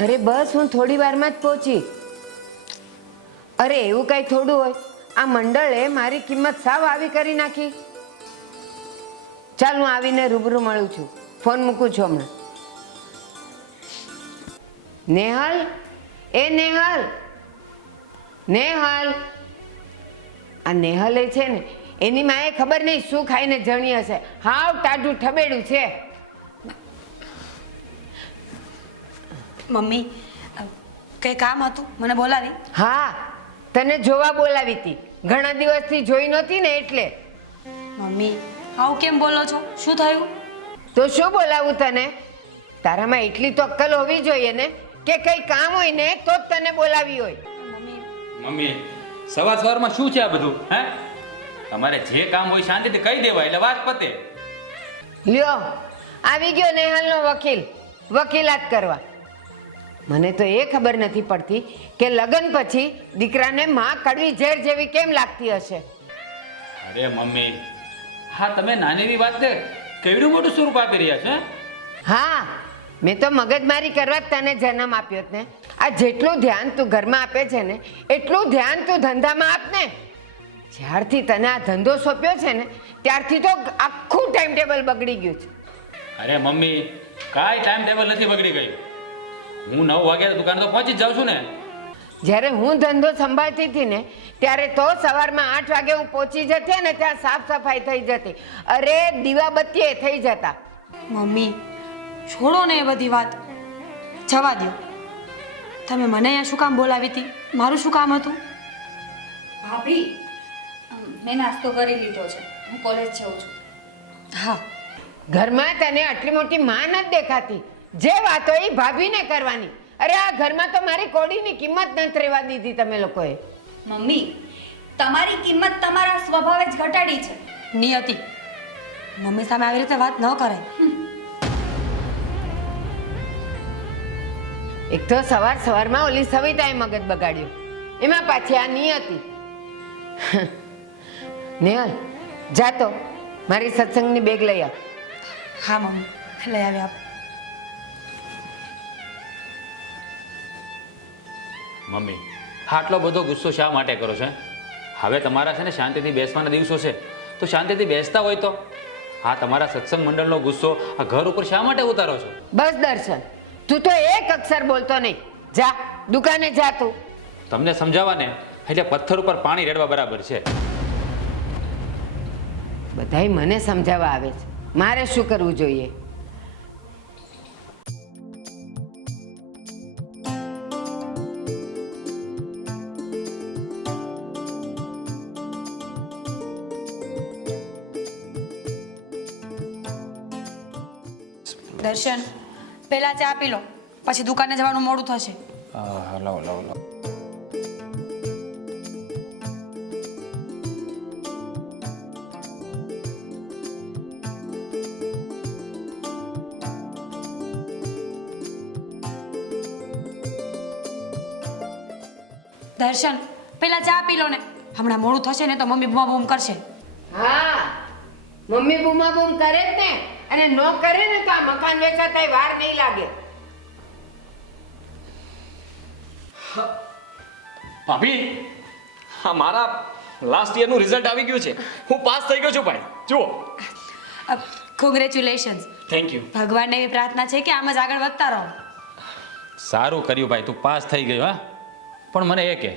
અરે બસ હું થોડી વારમાં જ પહોંચી. અરે એવું કઈ થોડું હોય, આ મંડળે મારી કિંમત સાવ આવી કરી નાખી. ચાલ હું આવીને રૂબરૂ મળું છું. ફોન મૂકું છું હમણાં. નેહલ, એ નેહલ, નેહલ. આ નેહલ એ છે ને, એની માએ ખબર નહીં શું ખાઈને જણી હશે. હાવ ટાઢું ઠબેડું છે. મમ્મી કઈ કામ હતું, મને બોલાવી? હા, તને જોવા બોલાવી હતી. ઘણા દિવસથી જોઈ નહોતી ને એટલે. મમ્મી આવું કેમ બોલો છો? શું થયું? તો શું બોલાવું તને? તારામાં એટલી તો અક્કલ હોવી જોઈએ ને કે કઈ કામ હોય ને તો જ તને બોલાવી હોય. મમ્મી સવાર સવારમાં શું છે આ બધું? હે, તમારે જે કામ હોય શાંતિથી કહી દેવાય એટલે વાત પતે. લ્યો, આવી ગયો નેહલનો વકીલ વકીલાત કરવા. મને તો એ ખબર નથી પડતી કે લગ્ન પછી દીકરાને માં કડવી ઝેર જેવી કેમ લાગતી હશે. અરે મમ્મી, હા તમે નાની એવી વાત કેવડું મોટું સ્વરૂપ આપી રહ્યા છો? હા, મેં તો મગજમારી કરવા જ તને જન્મ આપ્યો ને. આ જેટલું ધ્યાન તું ઘરમાં આપે છે ને એટલું ધ્યાન તું ધંધામાં આપ ને. જ્યારથી તને આ ધંધો સોંપ્યો છે ને ત્યારથી તો આખું ટાઈમ ટેબલ બગડી ગયું છે. અરે મમ્મી, કાંઈ ટાઈમ ટેબલ નથી બગડી ગયું. હું 9 વાગ્યા દુકાન તો પહોંચી જ જાઉં છું ને. જ્યારે હું ધંધો સંભાળતી હતી ને ત્યારે તો સવારમાં 8 વાગે હું પહોંચી જતી ને ત્યાં સાફ સફાઈ થઈ જતી. અરે દીવાબત્તી એ થઈ જતા. મમ્મી છોડો ને એ બધી વાત, જવા દો. તમે મને અહીંયા શું કામ બોલાવી હતી? મારું શું કામ હતું? ભાભી, મેં નાસ્તો કરી લીધો છે, હું કોલેજ જાઉં છું. હા, ઘરમાં તને આટલી મોટી માં નથી દેખાતી. જે વાતો એ ભાભીને કરવાની. અરે આ ઘરમાં તો મારી કોડીની કિંમત નથી રહેવા દીધી તમે લોકોએ. મમ્મી, તમારી કિંમત તમારા સ્વભાવે જ ઘટાડી છે. નિયતિ, મમ્મી સામે આવી રીતે વાત ન કરાય. એક તો સવાર સવારમાં ઓલી સવિતાએ મગજ બગાડ્યો, એમાં પાછી આ નિયતિ. નેહલ, જા તો મારી સત્સંગની બેગ લઈ આવ. હા મમ્મી, લઈ આવી આપ. મમ્મી, આટલો બધો ગુસ્સો શા માટે કરો છો? હવે તમારા છે ને શાંતિથી બેસવાના દિવસો છે, તો શાંતિથી બેસતા હોય તો હા તમારા સત્સંગ મંડળનો ગુસ્સો આ ઘર ઉપર શા માટે ઉતારો છો? બસ દર્શન, તું તો એક અક્ષર બોલતો નહીં. જા દુકાને જા તું. તમને સમજાવવા ને એટલે પથ્થર ઉપર પાણી રેડવા બરાબર છે. બધાય મને સમજાવવા આવે છે, મારે શું કરવું જોઈએ? દર્શન, પહેલા ચા પી લો, પછી દુકાને જવાનું મોડું થશે. લાવો લાવો લાવો. દર્શન, પહેલા ચા પી લો ને, હમણાં મોડું થશે ને તો મમ્મી બૂમા બૂમ કરશે. હા, મમ્મી બૂમા બૂમ કરે જ ને, અને નો કરે ને તો આ મકાન વેચાતા વાર નહીં લાગે. ભાભી, હા મારા લાસ્ટ યરનું રિઝલ્ટ આવી ગયું છે. હું પાસ થઈ ગયો છું ભાઈ. જુઓ. કોંગ્રેચ્યુલેશન્સ. Thank you. ભગવાનને એવી પ્રાર્થના છે કે આમ જ આગળ વધતા રહો. સારું કર્યું ભાઈ, તું પાસ થઈ ગયો. હા, પણ મને એ કે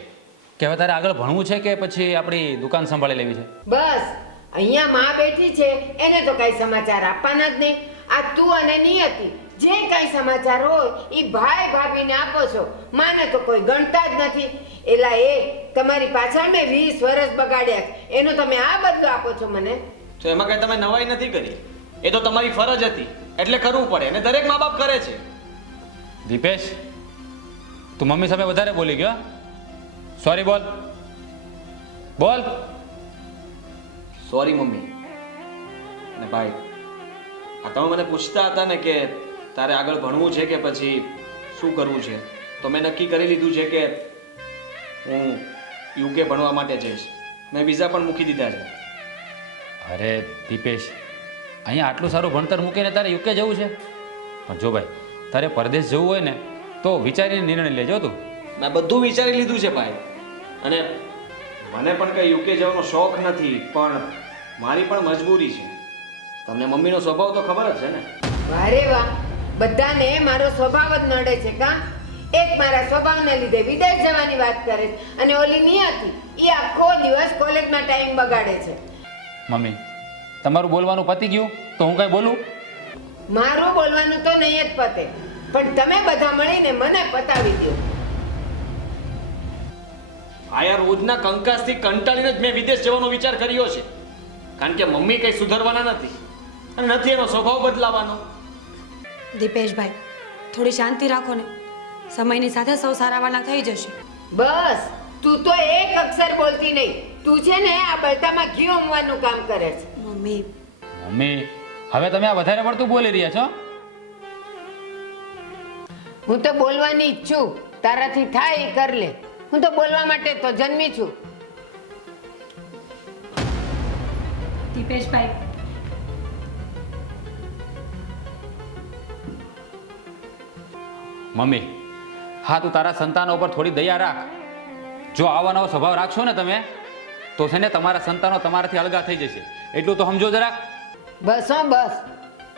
હવે તારે આગળ ભણવું છે કે પછી આપણી દુકાન સંભાળી લેવી છે? બસ અહીંયા માં બેઠી છે એને તો કઈ સમાચાર આપવાના જ નહીં. આ તું અને નિયતિ જે કઈ સમાચાર હોય એ ભાઈ ભાભીને આપો છો, માને તો કોઈ ગણતા જ નથી. એલા એ તમારી પાછળ મેં 20 વર્ષ બગાડ્યા છે, એનો તમે આ બદલો આપો છો મને? તો એમાં કઈ તમે નવાઈ નથી કરી, એ તો તમારી ફરજ હતી એટલે કરવું પડે અને દરેક મા બાપ કરે છે. દીપેશ, તું મમ્મી સામે વધારે બોલી ગયો. સોરી બોલ, બોલ. Sorry mummy. અને ભાઈ, આ તમે મને પૂછતા હતા ને કે તારે આગળ ભણવું છે કે પછી શું કરવું છે, તો મેં નક્કી કરી લીધું છે કે હું યુકે ભણવા માટે જઈશ. મેં વિઝા પણ મૂકી દીધા છે. અરે દીપેશ, અહીંયા આટલું સારું ભણતર મૂકીને તારે યુકે જવું છે? પણ જો ભાઈ, તારે પરદેશ જવું હોય ને તો વિચારીને નિર્ણય લેજો તું. મેં બધું વિચારી લીધું છે ભાઈ. અને મને પણ કંઈ યુકે જવાનો શોખ નથી, પણ મારી પણ મજબૂરી છે. તમને મમ્મીનો સ્વભાવ તો ખબર જ છે ને. વારે વાહ, બધાને મારો સ્વભાવ જ નડે છે કા? એક મારા સ્વભાવને લીધે વિદેશ જવાની વાત કરે છે અને ઓલી નિયતિ એ આખો દિવસ કોલેજમાં ટાઈમ બગાડે છે. મમ્મી, તમારું બોલવાનું પતી ગયું તો હું કઈ બોલું? મારું બોલવાનું તો નહીં જ પતે, પણ તમે બધા મળીને મને પતાવી દો. આયા રોજના કંકાસથી કંટાળીને જ મેં વિદેશ જવાનો વિચાર કર્યો છે. કારણ કે મમ્મી કંઈ સુધરવાના નથી અને નથી એનો સ્વભાવ બદલાવાનો. દીપેશભાઈ, થોડી શાંતિ રાખો ને. સમયની સાથે સૌ સારાવાના થઈ જશે. બસ તું તો એક અક્ષર બોલતી નહીં. તું છે ને આ બળતામાં ઘી ઉમવાનું કામ કરે છે. મમ્મી, મમ્મી, હવે તમે આ વધારે પડતું બોલી રહ્યા છો. હું તો બોલવાની જ છું, તારાથી થાય એ કર લે. હું તો બોલવા માટે તો જન્મી છું. દીપેશભાઈ, મમ્મી, હા, તું તારા સંતાનો ઉપર થોડી દયા રાખ. જો આવો નવો સ્વભાવ રાખશો ને તમે તો છે ને તમારા સંતાનો તમારાથી અલગા થઈ જશે. એટલું તો સમજો જરાક. બસ હો બસ,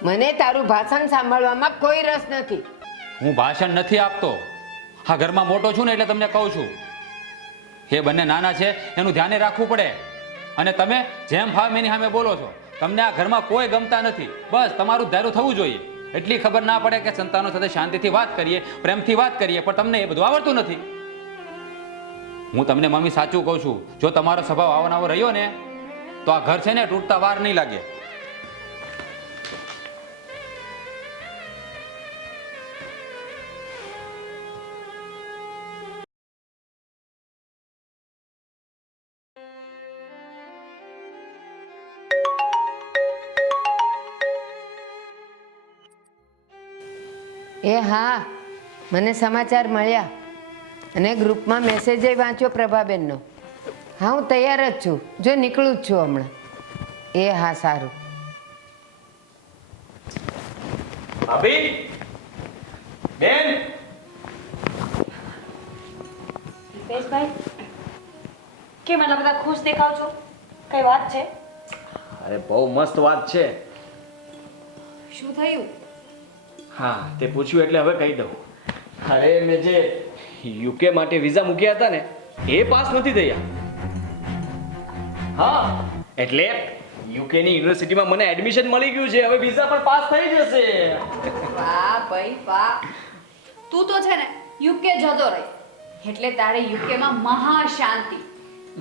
મને તારું ભાષણ સાંભળવામાં કોઈ રસ નથી. હું ભાષણ નથી આપતો. હા, ઘરમાં મોટો છું ને એટલે તમને કહું છું. એ બંને નાના છે, એનું ધ્યાન રાખવું પડે. અને તમે જેમ ફાવે એની સામે બોલો છો. તમને આ ઘરમાં કોઈ ગમતા નથી. બસ તમારું ધાર્યું થવું જોઈએ. એટલી ખબર ના પડે કે સંતાનો સાથે શાંતિથી વાત કરીએ, પ્રેમથી વાત કરીએ, પણ તમને એ બધું આવડતું નથી. હું તમને મમ્મી સાચું કહું છું, જો તમારો સ્વભાવ આવો નવો રહ્યો ને તો આ ઘર છે ને તૂટતા વાર નહીં લાગે. એ હા, મને સમાચાર મળ્યા અને ગ્રુપમાં મેસેજ વાંચ્યો પ્રભાબેનનો. હા, હું તૈયાર જ છું. જો નીકળું જ છું હમણાં. એ હા, સારું. ભાભી, બેન, દીપેશભાઈ, કેમ આટલા બધા ખુશ દેખાવ છો? કઈ વાત છે? અરે બહુ મસ્ત વાત છે. શું થયું? હા, તે પૂછ્યું એટલે હવે કહી દઉં. અરે મેં જે યુકે માટે વિઝા મૂક્યા હતા ને એ પાસ નથી થયા. હા, એટલે યુકે ની યુનિવર્સિટીમાં મને એડમિશન મળી ગયું છે. હવે વિઝા પણ પાસ થઈ જશે. વાહ ભાઈ વાહ, તું તો છે ને યુકે જતો રહી એટલે તારે યુકેમાં મહા શાંતિ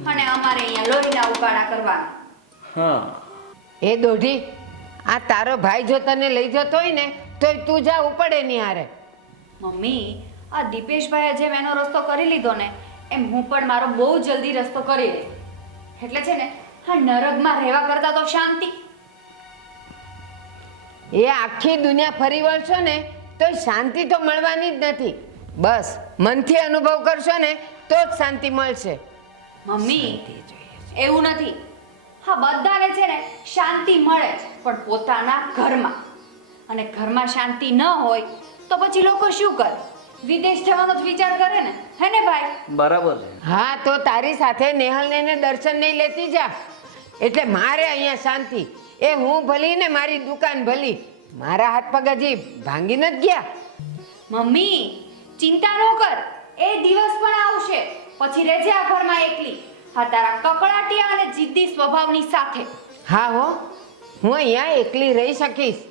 અને અમારે અહીંયા લોહીના ઉકાળા કરવાના. હા, એ દોઢી, આ તારો ભાઈ જો તને લઈ જતો હોય ને તો તું જા ઉપડે નહીં હારે. મમ્મી, આ દીપેશભાઈએ જેમ એનો રસ્તો કરી લીધો ને એમ હું પણ મારો બહુ જલ્દી રસ્તો કરી લઈશ. એટલે છે ને હા, નરકમાં રહેવા કરતા તો શાંતિ. એ આખી દુનિયા ફરી વળશો ને તો શાંતિ તો મળવાની જ નથી. બસ મનથી અનુભવ કરશો ને તો જ શાંતિ મળશે. મમ્મી, એવું નથી. હા, બધાને છે ને શાંતિ મળે છે પણ પોતાના ઘરમાં. અને ઘરમાં શાંતિ ન હોય તો પછી લોકો શું કરે? વિદેશ જવાનો જ વિચાર કરે ને, હે ને ભાઈ? બરાબર છે. હા, તો તારી સાથે નેહલને દર્શન નહીં લેતી જા. એટલે મારે અહીંયા શાંતિ. એ હું ભલી ને મારી દુકાન ભલી. મારા હાથ પગ હજી ભાંગી નથી ગયા. મમ્મી, ચિંતા ન કર, એ દિવસ પણ આવશે. પછી રહેજે આ ઘરમાં એકલી, હા તારા કકડાટિયા અને જિદ્દી સ્વભાવની સાથે. હા હો, હું અહીંયા એકલી રહી શકીશ.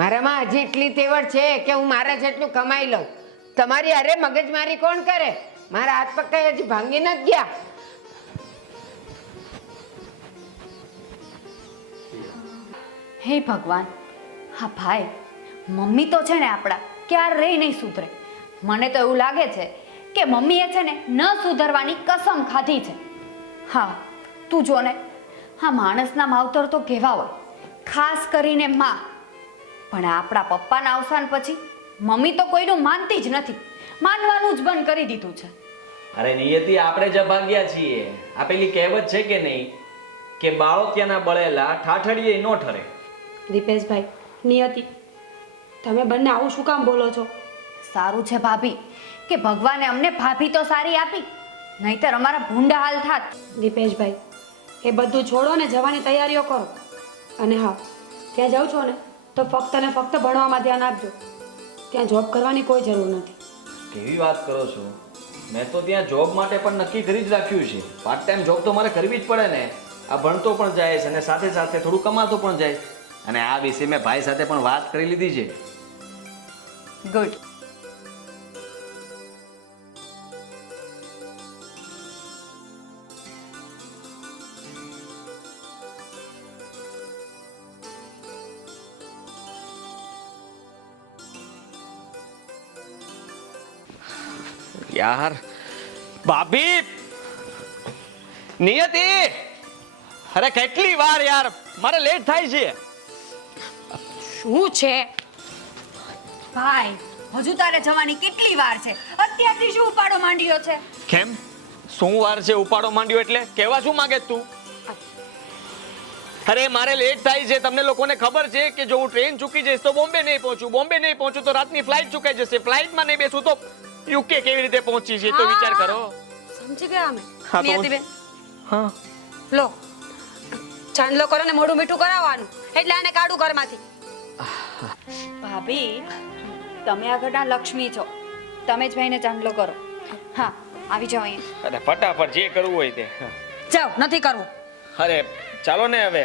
મારામાં હજી એટલી તેવડ છે કે હું મારા જેટલું કમાઈ લઉં. તમારી અરે મગજમારી કોણ કરે? મારા હાથ પગ કઈ હજી ભાંગી નથી ગયા. હે ભગવાન, હા ભાઈ, મમ્મી તો છે ને આપણા ક્યારેય નહીં સુધરે. મને તો એવું લાગે છે કે મમ્મીએ છે ને ન સુધરવાની કસમ ખાધી છે. હા, તું જો ને, હા માણસના માવતર તો કેવા હોય, ખાસ કરીને માં. પણ આપણા પપ્પાના અવસાન પછી મમ્મી તો કોઈનું માનતી જ નથી. માનવાનું જ બંધ કરી દીધું છે. અરે નિયતિ, આપણે જ અભાગ્યા છીએ. આ પેલી કહેવત છે કે નહીં કે બાળોતિયાના બળેલા ઠાઠડીએ ન ઠરે. દીપેશભાઈ, નિયતિ, તમે બંને આવું શું કામ બોલો છો? સારું છે ભાભી કે ભગવાને અમને ભાભી તો સારી આપી, નહીતર અમારા ભૂંડા હાલ થાત. દીપેશભાઈ, એ બધું છોડો ને જવાની તૈયારીઓ કરો. અને હા, ત્યાં જાઉં છો ને તો ફક્ત ને ફક્ત ભણવામાં ધ્યાન આપજો. ત્યાં જોબ કરવાની કોઈ જરૂર નથી. કેવી વાત કરો છો? મેં તો ત્યાં જોબ માટે પણ નક્કી કરી જ રાખ્યું છે. પાર્ટ ટાઈમ જોબ તો મારે કરવી જ પડે ને. આ ભણતો પણ જાય છે અને સાથે સાથે થોડું કમાતો પણ જાય. અને આ વિશે મેં ભાઈ સાથે પણ વાત કરી લીધી છે. ગુડ. યાર ભાભી, નિયતિ, અરે કેટલી વાર યાર, મારે લેટ થાય છે. શું છે? ભાઈ, હજુ તારે જવાની કેટલી વાર છે? અત્યારથી શું ઉપાડો માંડ્યો છે? કેમ? શું વાર છે ઉપાડો માંડ્યો એટલે? કહેવા શું માંગે તું? અરે મારે લેટ થાય છે. તમને લોકોને ખબર છે કે જો હું ટ્રેન ચૂકી જઈશ તો બોમ્બે નહીં પહોંચું, બોમ્બે નહીં પહોંચું તો રાતની ફ્લાઇટ ચૂકાઈ જશે, ફ્લાઇટમાં નહીં બેસું તો યુકે કેવી રીતે પહોંચી છે તો વિચાર કરો. સમજી ગયા અમે. હા, તો નિયતિબેન, હા, લો ચાંદલો કરો ને મોઢું મીઠું કરાવવાનું, એટલે આને કાઢું ઘરમાંથી. ભાભી, તમે આ ઘરના લક્ષ્મી છો, તમે જ ભાઈને ચાંદલો કરો. હા, આવી જાઓ અહીંયા. અરે ફટાફટ જે કરવું હોય તે. જાઓ, નથી કરવું. અરે ચાલો ને હવે.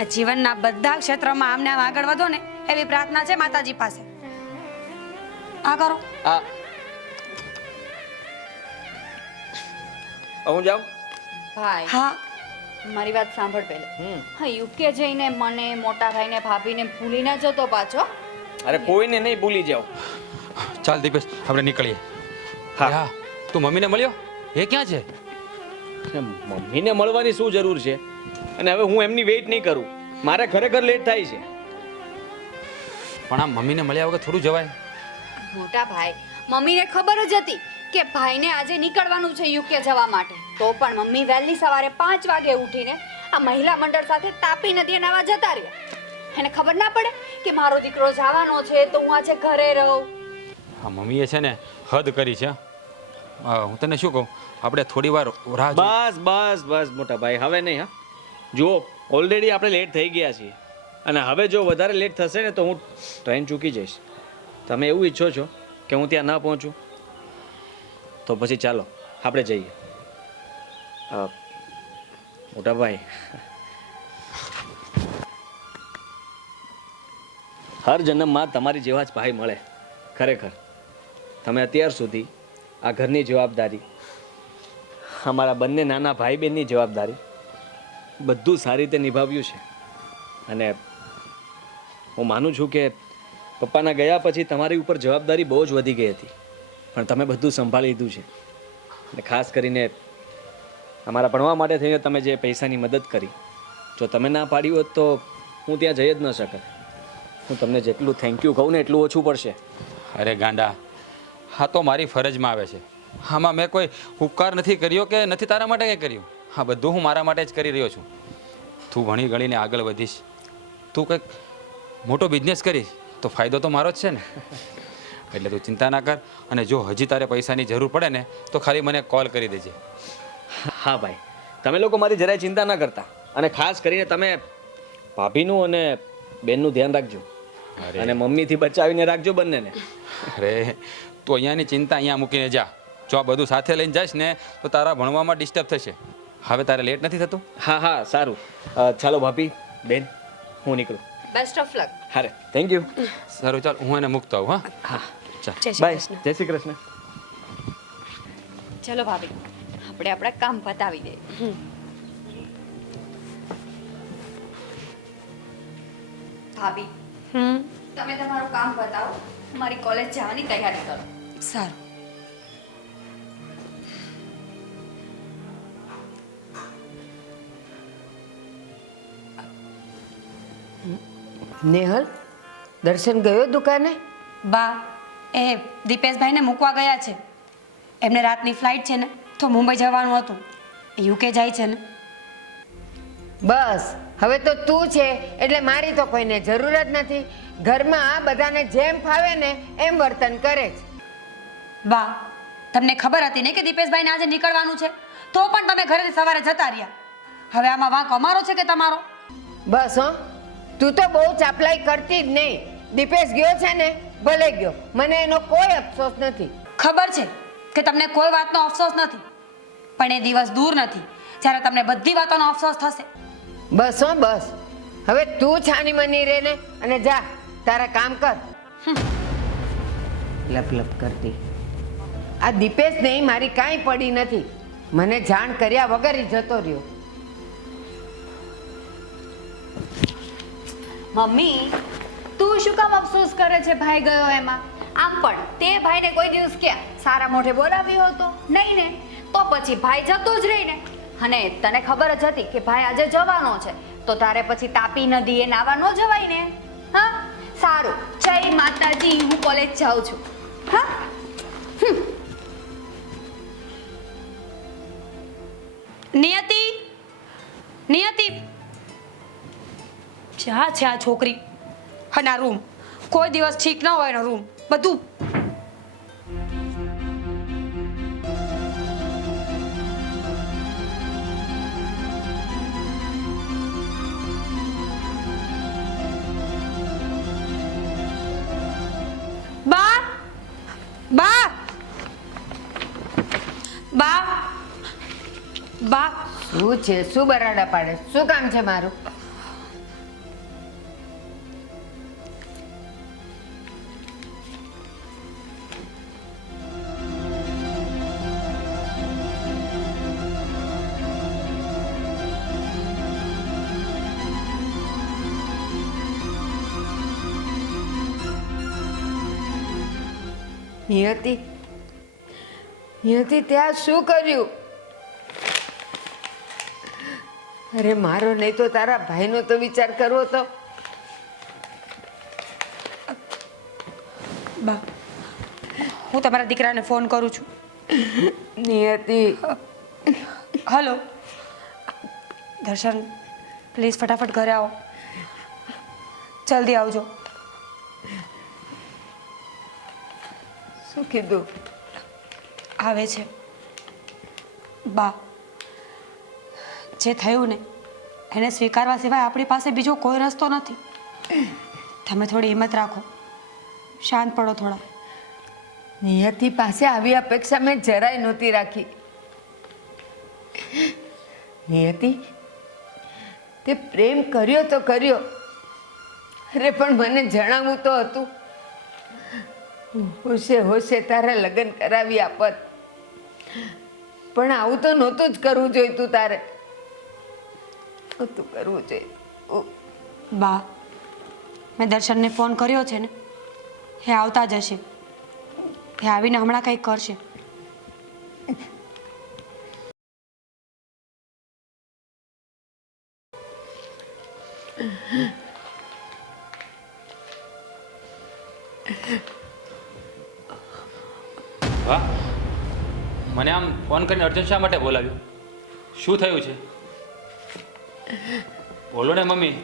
આ જીવનના બધા ક્ષેત્રમાં આમને આમ આગળ વધો ને એવી પ્રાર્થના છે માતાજી પાસે. આ કરો. આ હું જાઉં? ભાઈ, હા, મારી વાત સાંભળ પહેલા. હા, યુકે જઈને મને, મોટા ભાઈને, ભાભીને ભૂલી ના જતો પાછો. અરે કોઈને નહીં ભૂલી જાઓ. ચાલ દીપેશ, આપણે નીકળીએ. હા. હા, તું મમ્મીને મળ્યો? એ ક્યાં છે? મમ્મીને મળવાની શું જરૂર છે? અને હવે હું એમની વેઇટ નહીં કરું. મારે ખરેખર લેટ થાય છે. પણ આ મમ્મીને મળ્યા વગર થોડું જવાય? મોટા ભાઈ, મમ્મીને ખબર જ હતી કે ભાઈને આજે નીકળવાનું છે યુકે જવા માટે. તો પણ મમ્મી વહેલી સવારે 5 વાગે ઉઠીને આ મહિલા મંડળ સાથે તાપી નદીએ નાવા જતા રહ્યા. એને ખબર ના પડે કે મારો દીકરો જવાનો છે તો હું આજે ઘરે રહું. હા, મમ્મીએ છે ને હદ કરી છે. હું તને શું કહું, આપણે થોડી વાર રાહ બસ બસ બસ મોટા ભાઈ, હવે નહીં. હા, જુઓ ઓલરેડી આપણે લેટ થઈ ગયા છીએ અને હવે જો વધારે લેટ થશે ને તો હું ટ્રેન ચૂકી જઈશ. તમે એવું ઈચ્છો છો કે હું ત્યાં ના પહોંચું? તો પછી ચાલો આપણે જઈએ. મોટા ભાઈ, હર જન્મમાં તમારી જેવા જ ભાઈ મળે. ખરેખર તમે અત્યાર સુધી આ ઘરની જવાબદારી, અમારા બંને નાના ભાઈ બહેનની જવાબદારી બધું સારી રીતે નિભાવ્યું છે. અને હું માનું છું કે પપ્પાના ગયા પછી તમારી ઉપર જવાબદારી બહુ જ વધી ગઈ હતી, પણ તમે બધું સંભાળી લીધું છે. અને ખાસ કરીને અમારા ભણવા માટે થઈને તમે જે પૈસાની મદદ કરી, જો તમે ના પાડી હોત તો હું ત્યાં જઈ જ ન શકત. હું તમને જેટલું થેન્ક યુ કહું ને એટલું ઓછું પડશે. અરે ગાંડા, હા તો મારી ફરજમાં આવે છે. આમાં મેં કોઈ ઉપકાર નથી કર્યો કે નથી તારા માટે કંઈ કર્યું. હા, બધું હું મારા માટે જ કરી રહ્યો છું. તું ભણી ગણીને આગળ વધીશ, તું કંઈક મોટો બિઝનેસ કરીશ તો ફાયદો તો મારો જ છે ને. એટલે તું ચિંતા ના કર. અને જો હજી તારે પૈસાની જરૂર પડે ને તો ખાલી મને કોલ કરી દેજે. હા ભાઈ, તમે લોકો મારી જરાય ચિંતા ના કરતા. અને ખાસ કરીને તમે ભાભીનું અને બેનનું ધ્યાન રાખજો. અને મમ્મીથી બચાવીને રાખજો બંનેને. અરે તું અહીંયાની ચિંતા અહીંયા મૂકીને જા. જો આ બધું સાથે લઈને જઈશ ને તો તારા ભણવામાં ડિસ્ટર્બ થશે. હવે તારે લેટ નથી થતું? હા હા, સારું. ચાલો ભાભી, બેન, હું નીકળું. Best of luck. હારે, થેન્ક યુ. સારું, ચાલ હું એને મૂકતો આવું. હા, ચાલ. જય શ્રી બાય. કૃષ્ણ. જય શ્રી કૃષ્ણ. ચલો ભાભી, આપણે આપણા કામ પતાવી દઈએ. ભાભી, તમે તમારું કામ બતાવો, મારી કોલેજ જવાની તૈયારી કરો. સારું. નેહલ, દર્શન ગયો દુકાને? બા, એ દીપેશભાઈને મૂકવા ગયા છે. એમને રાતની ફ્લાઇટ છે ને તો મુંબઈ જવાનું હતું, યુકે જાય છે ને. બસ હવે તો તું છે એટલે મારી તો કોઈને જરૂર જ નથી. ઘરમાં બધાને જેમ ફાવે ને એમ વર્તન કરે છે. બા, તમને ખબર હતી ને કે દીપેશભાઈને આજે નીકળવાનું છે, તો પણ તમે ઘરેથી સવારે જતા રહ્યા. હવે આમાં વાંક અમારો છે કે તમારો? બસ હો, તું તો બહુ ચાપલાઈ કરતી જ નહીં. દીપેશ ગયો છે ને ભલે ગયો, મને એનો કોઈ અફસોસ નથી. ખબર છે કે તમને કોઈ વાતનો અફસોસ નથી, પણ એ દિવસ દૂર નથી જ્યારે તમને બધી વાતોનો અફસોસ થશે. બસ હો બસ, હવે તું છાની મની રે ને અને જા તારા કામ કર. લપ લપ કરતી. આ દીપેશ નહીં મારી કાંઈ પડી નથી. મને જાણ કર્યા વગર ઈ જતો રહ્યો. મમ્મી, તું શું કામ અફસોસ કરે છે ભાઈ ગયો એમાં? આમ પણ તે ભાઈને કોઈ દિવસ ક્યાં સારા મોઢે બોલાવ્યો હતો નહીં ને? તો પછી ભાઈ જતો જ રહી ને. અને તને ખબર જ હતી કે ભાઈ આજે જવાનો છે, તો તારે પછી તાપી નદીએ નાવા ન જવાય ને? હા, સારું, જય માતાજી, હું કોલેજ જાઉં છું. હા. નિયતિ, નિયતિ, ક્યાં છે આ છોકરી? અને આ રૂમ કોઈ દિવસ ઠીક ન હોય એનો રૂમ બધું. બા, બા, બા, બા. શું છે? શું બરાડા પાડે? શું કામ છે મારું? નિયતિ, નિયતિ, ત્યાં શું કર્યું? અરે મારો નહીં તો તારા ભાઈનો તો વિચાર કરવો તો. બા, હું તમારા દીકરાને ફોન કરું છું. નિયતિ, હલો દર્શન, પ્લીઝ ફટાફટ ઘરે આવો, જલ્દી આવજો. શું કીધું? આવે છે. બા, જે થયું ને એને સ્વીકારવા સિવાય આપણી પાસે બીજો કોઈ રસ્તો નથી. તમે થોડી હિંમત રાખો, શાંત પડો થોડા. નિયતિ પાસે આવી અપેક્ષા મેં જરાય નહોતી રાખી. નિયતિ, તે પ્રેમ કર્યો તો કર્યો, અરે પણ મને જણાવવું તો હતું. હોશે હોશે તારા લગ્ન કરાવી આપત, પણ આવું તો નહોતું જ કરવું જોઈતું. તારે નહોતું કરવું જોઈએ. બા, મેં દર્શનને ફોન કર્યો છે ને, એ આવતા જ હશે. એ આવીને હમણાં કંઈક કરશે. વાહ, મને આમ ફોન કરીને અર્જન્ટ શા માટે બોલાવ્યો? શું થયું છે? બોલો ને મમ્મી.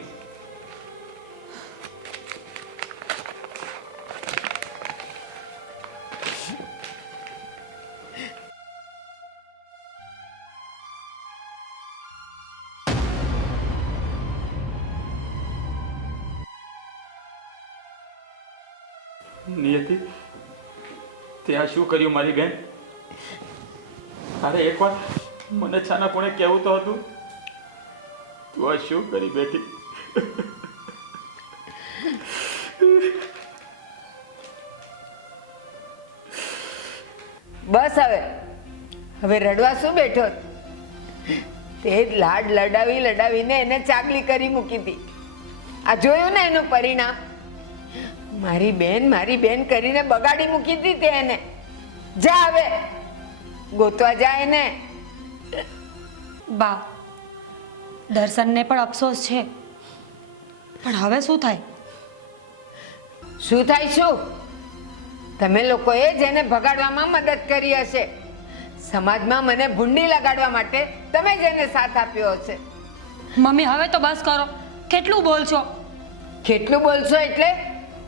નિયતિ, ત્યાં શું કર્યું મારી બેન? તારે એકવાર મને છાના કોણે કહેવું તો હતું. તું આ શું કરી બેઠી? બસ હવે રડવા શું બેઠો? તે લાડ લડાવીને એને ચાગલી કરી મૂકી હતી. આ જોયું ને એનું પરિણામ? મારી બેન કરીને બગાડી મૂકી હતી તે એને. જા હવે ગોતવા જાય ને. બા, દર્શનને પણ અફસોસ છે, પણ હવે શું થાય? શું થાય? શું તમે લોકોએ જેને ભગાડવામાં મદદ કરી હશે. સમાજમાં મને ભૂંડી લગાડવા માટે તમે જ એને સાથ આપ્યો હશે. મમ્મી હવે તો બસ કરો, કેટલું બોલશો? કેટલું બોલશો એટલે?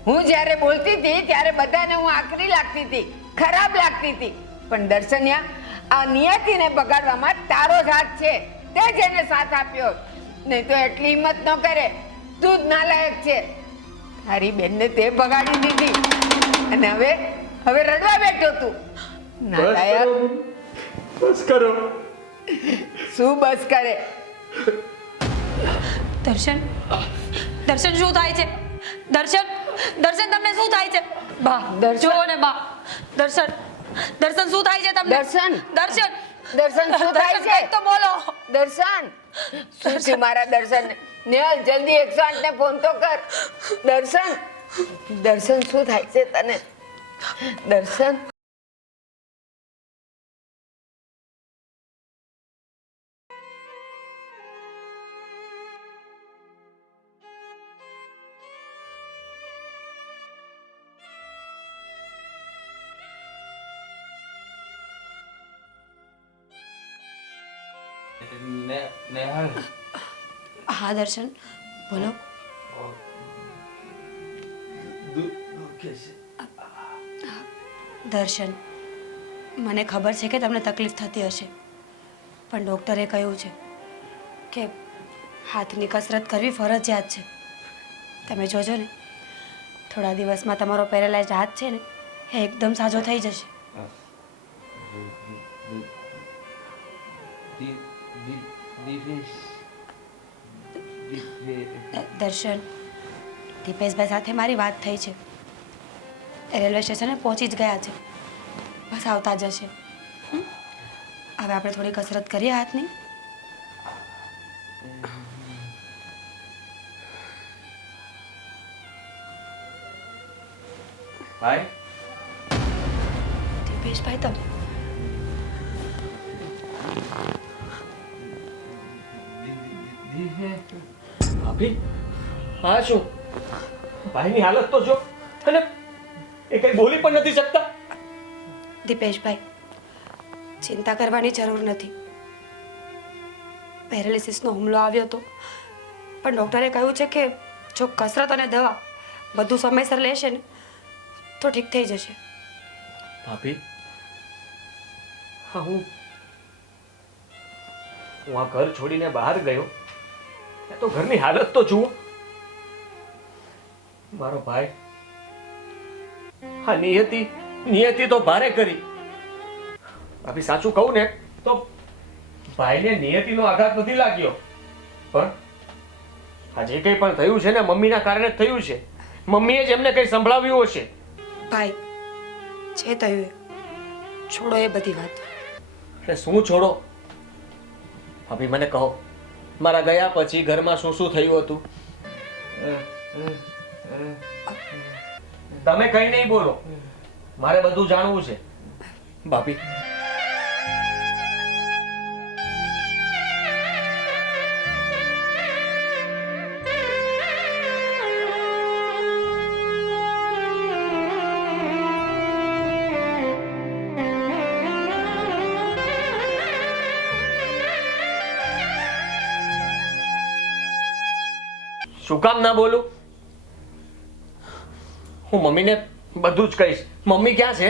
હું જ્યારે બોલતી હતી ત્યારે બધાને હું આકરી લાગતી હતી, ખરાબ લાગતી હતી, પણ દર્શન્યા, આ નિયતિને બગાડવામાં તારો જ હાથ છે. તે જ એને સાથ આપ્યો, નહીં તો એટલી હિંમત ન કરે. તું જ નાલાયક છે. તારી બેનને તે બગાડી દીધી અને હવે રડવા બેઠો તું. નાલાયક. બસ કરો. શું બસ કરે? દર્શન, દર્શન શું થાય છે? દર્શન, દર્શન તમને શું થાય છે? બા દર્શન. જુઓ ને બા, દર્શન, દર્શન શું થાય છે તમને? દર્શન. દર્શન, દર્શન શું થાય છે? કંઈક તો બોલો. દર્શન શું છે મારા દર્શન? નેહલ જલ્દી 108 ને ફોન તો કર. દર્શન, દર્શન શું થાય છે તને? દર્શન. નેહલ, હા દર્શન, બોલો. દર્શન, મને ખબર છે કે તમને તકલીફ થતી હશે, પણ ડૉક્ટરે કહ્યું છે કે હાથની કસરત કરવી ફરજિયાત છે. તમે જોજો ને, થોડા દિવસમાં તમારો પેરેલાઇઝ હાથ છે ને એ એકદમ સાજો થઈ જશે. દર્શન, દીપેશભાઈ સાથે મારી વાત થઈ છે. એ રેલવે સ્ટેશને પહોંચી જ ગયા છે, બસ આવતા જ હશે. હવે આપણે થોડી કસરત કરીએ હાથની. ભાઈ, દીપેશભાઈ તમે ભાભી, હા શું? ભાઈની હાલત તો જો, અને એ કઈ બોલી પણ નથી શકતા. દીપેશભાઈ, ચિંતા કરવાની જરૂર નથી. પેરાલિસિસનો હુમલો આવ્યો હતો, પણ ડૉક્ટરે કહ્યું છે કે જો કસરત અને દવા બધું સમયસર લેશે ને તો ઠીક થઈ જશે. ભાભી, હા, હું આ ઘર છોડીને બહાર ગયો તો ઘરની હાલત તો જુઓ. મારો ભાઈ, હા, નિયતિ તો ભારે કરી. ભાભી, સાચું કહું ને તો ભાઈને નિયતિનો આઘાત નથી લાગ્યો, પણ આ જે કંઈ પણ થયું છે ને મમ્મીના કારણે જ થયું છે. મમ્મીએ જ એમને કંઈ સંભળાવ્યું હશે. ભાઈ, જે થયું એ છોડો એ બધી વાત. એટલે શું છોડો? ભાભી, મને કહો, મારા ગયા પછી ઘરમાં શું શું થયું હતું? તમે કઈ નહીં બોલો, મારે બધું જાણવું છે. ભાભી, શું કામ ના બોલું? હું મમ્મીને બધું જ કહીશ. મમ્મી ક્યાં છે?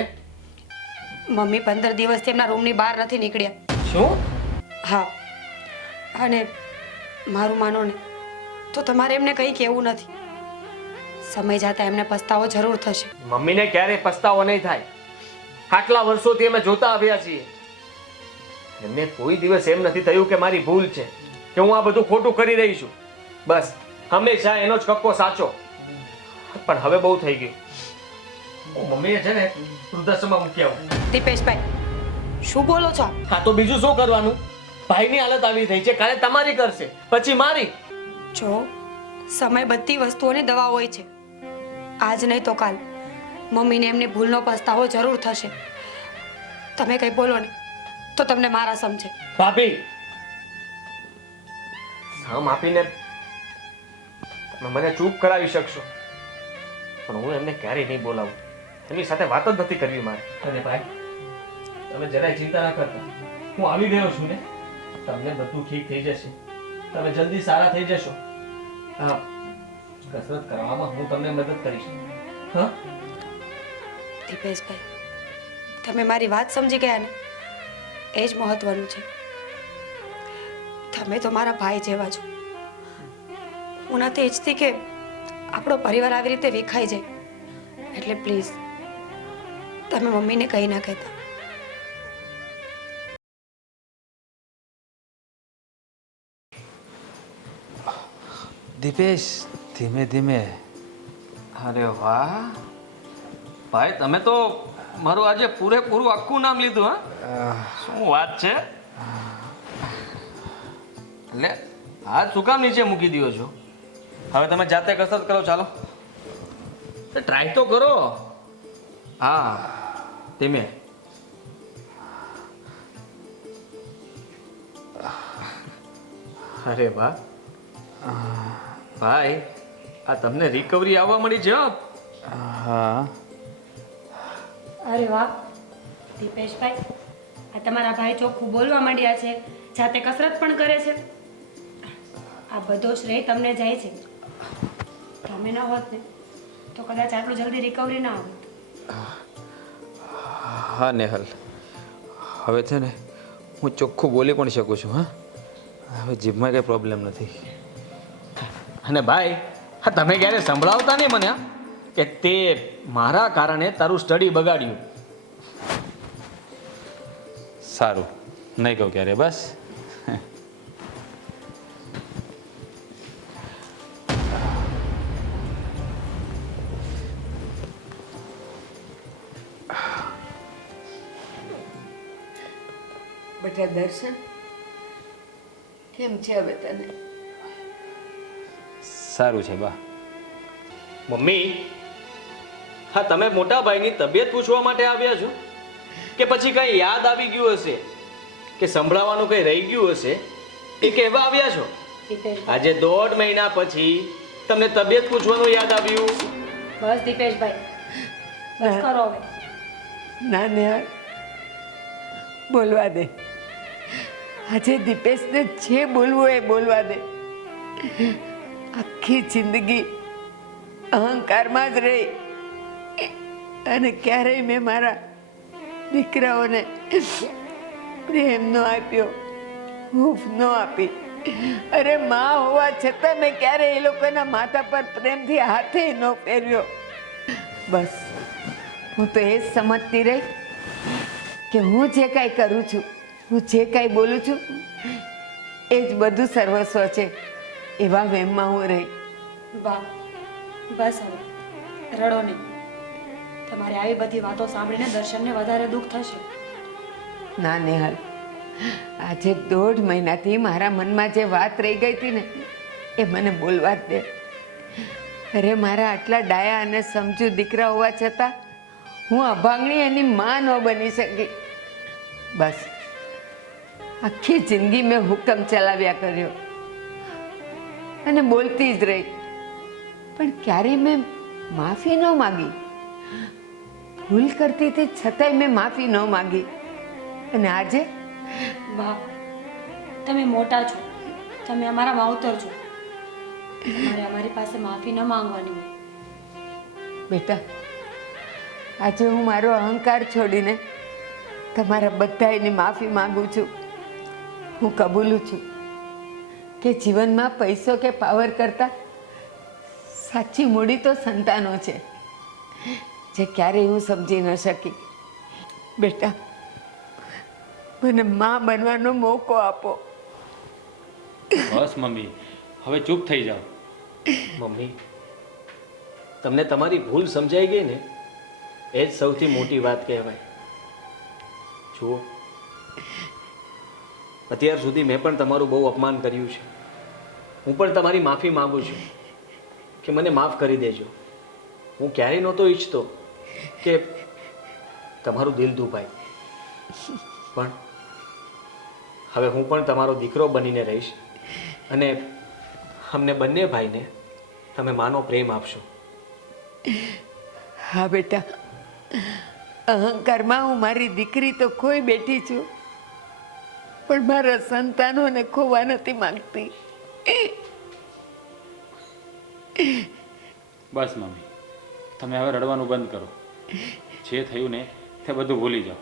મમ્મી 15 દિવસથી એમના રૂમની બહાર નથી નીકળ્યા. શું? હા, અને મારું માનો ને તો તમારે એમને કંઈ કહેવું નથી. સમય જતાં એમને પસ્તાવો જરૂર થશે. મમ્મીને ક્યારેય પસ્તાવો નહીં થાય. આટલા વર્ષોથી અમે જોતા આવ્યા છીએ. એમને કોઈ દિવસ એમ નથી થયું કે મારી ભૂલ છે, કે હું આ બધું ખોટું કરી રહી છું. બસ હંમેશા એનો જ કક્કો સાચો. પણ હવે બહુ થઈ ગયું. હું મમ્મીએ છે ને વૃદ્ધાશ્રમમાં મૂકી આવું. દીપેશભાઈ, શું બોલો છો? હા, તો બીજું શું કરવાનું? ભાઈની હાલત આવી થઈ છે, કાલે તમારી કરશે, પછી મારી. જો સમય બધી વસ્તુઓની દવા હોય છે. આજ નહીં તો કાલ મમ્મીને એમની ભૂલનો પસ્તાવો જરૂર થશે. તમે કંઈ બોલો ને તો તમને મારા સમજે. ભાભી, સામ આપીને તમે મને ચૂપ કરાવી શકશો, પણ હું એમને ક્યારેય નહીં બોલાવું. એની સાથે વાત જ નથી કરવી મારે. અને ભાઈ, તમે જરાય ચિંતા ના કરતા. હું આવી ગયો છું ને, તમને બધું ઠીક થઈ જશે. તમે જલ્દી સારા થઈ જશો. હા, કસરત કરવામાં હું તમને મદદ કરીશ. હા, દીપેશભાઈ, તમે મારી વાત સમજી ગયા ને, એ જ મહત્વનું છે. તમે તો મારા ભાઈ જેવા છો. હું નથી ઈચ્છતી કે આપણો પરિવાર આવી રીતે વિખાઈ જાય. એટલે પ્લીઝ તમે મમ્મીને કહી ના કહેતા. દીપેશ, ધીમે ધીમે. અરે વાહ ભાઈ, તમે તો મારું આજે પૂરેપૂરું આખું નામ લીધું. હા, શું વાત છે. એટલે હાથ શું કામ નીચે મૂકી દો છો? હવે તમે જાતે કસરત કરો. ચાલો, ટ્રાય તો કરો. હા, ધીમે. અરે વાહ ભાઈ, આ તમને રિકવરી આવવા મળી છે. હો. હા, અરે વાહ દીપેશભાઈ, આ તમારા ભાઈ ચોખ્ખું બોલવા માંડ્યા છે, જાતે કસરત પણ કરે છે. આ બધો શ્રેય તમને જાય છે. તમે ન હોત ને તો કદાચ આટલું જલ્દી રિકવરી ના આવત. હા નેહલ, હવે છે ને હું ચોખ્ખું બોલી પણ શકું છું. હા, હવે જીભમાં કંઈ પ્રોબ્લેમ નથી. અને ભાઈ, હા તમે ક્યારે સંભળાવતા નહીં મને, હા, કે તે મારા કારણે તારું સ્ટડી બગાડ્યું. સારું, નહીં કહું ક્યારે. બસ. બેટા દર્શન, કેમ છે હવે તને? સારું છે બા. મમ્મી, હા તમે મોટા ભાઈની તબિયત પૂછવા માટે આવ્યા છો કે પછી કઈ યાદ આવી ગયું હશે કે સંભળાવવાનું કઈ રહી ગયું હશે એ કહેવા આવ્યા છો? આજે 1.5 મહિના પછી તમને તબિયત પૂછવાનું યાદ આવ્યું? બસ દીપેશભાઈ, બસ કરો હવે. ના નેહલ, બોલવા દે. આજે દીપેશને જે બોલવું એ બોલવા દે. આખી જિંદગી અહંકારમાં જ રહી અને ક્યારેય મેં મારા દીકરાઓને પ્રેમ ન આપ્યો, હૂંફ ન આપી. અરે માં હોવા છતાં મેં ક્યારેય એ લોકોના માથા પર પ્રેમથી હાથે ન ફેરવ્યો. બસ હું તો એ જ સમજતી રહી કે હું જે કાંઈ કરું છું, હું જે કાંઈ બોલું છું એ જ બધું સર્વસ્વ છે, એવા વહેમમાં હું રહી. બા, બસ હવે રડો નહીં. તમારે આવી બધી વાતો સાંભળીને દર્શનને વધારે દુઃખ થશે. ના નેહલ, આજે 1.5 મહિનાથી મારા મનમાં જે વાત રહી ગઈ હતી ને એ મને બોલવા જ દે. અરે મારા આટલા ડાયા અને સમજુ દીકરા હોવા છતાં હું અભાંગણી એની માં ન બની શકી. બસ આખી જિંદગી મેં હુકમ ચલાવ્યા કર્યો અને બોલતી જ રહી, પણ ક્યારેય મેં માફી ન માગી. ભૂલ કરતી હતી છતાંય મેં માફી ન માગી. અને આજે બા, તમે મોટા છો, તમે અમારા માવતર છો. તમારે અમારી પાસે માફી ન માંગવાની હોય. બેટા, આજે હું મારો અહંકાર છોડીને તમારા બધાની માફી માંગુ છું. હું કબૂલું છું કે જીવનમાં પૈસો કે પાવર કરતાં સાચી મૂડી તો સંતાનો છે, જે ક્યારેય હું સમજી ન શકી. બેટા, મને માં બનવાનો મોકો આપો. બસ મમ્મી, હવે ચૂપ થઈ જાઓ. મમ્મી, તમને તમારી ભૂલ સમજાઈ ગઈ ને, એ જ સૌથી મોટી વાત કહેવાય. જુઓ, અત્યાર સુધી મેં પણ તમારું બહુ અપમાન કર્યું છે. હું પણ તમારી માફી માંગુ છું કે મને માફ કરી દેજો. હું ક્યારેય નહોતો ઈચ્છતો કે તમારું દિલ દુભાય, પણ હવે હું પણ તમારો દીકરો બનીને રહીશ અને અમને બંને ભાઈને તમે માનો પ્રેમ આપશો. હા બેટા, અહંકારમાં હું મારી દીકરી તો ખોઈ બેઠી છું, પણ મારા સંતાનોને ખોવા નથી માંગતી. બસ મમ્મી, તમે હવે રડવાનું બંધ કરો. જે થયું ને તે બધું ભૂલી જાઓ.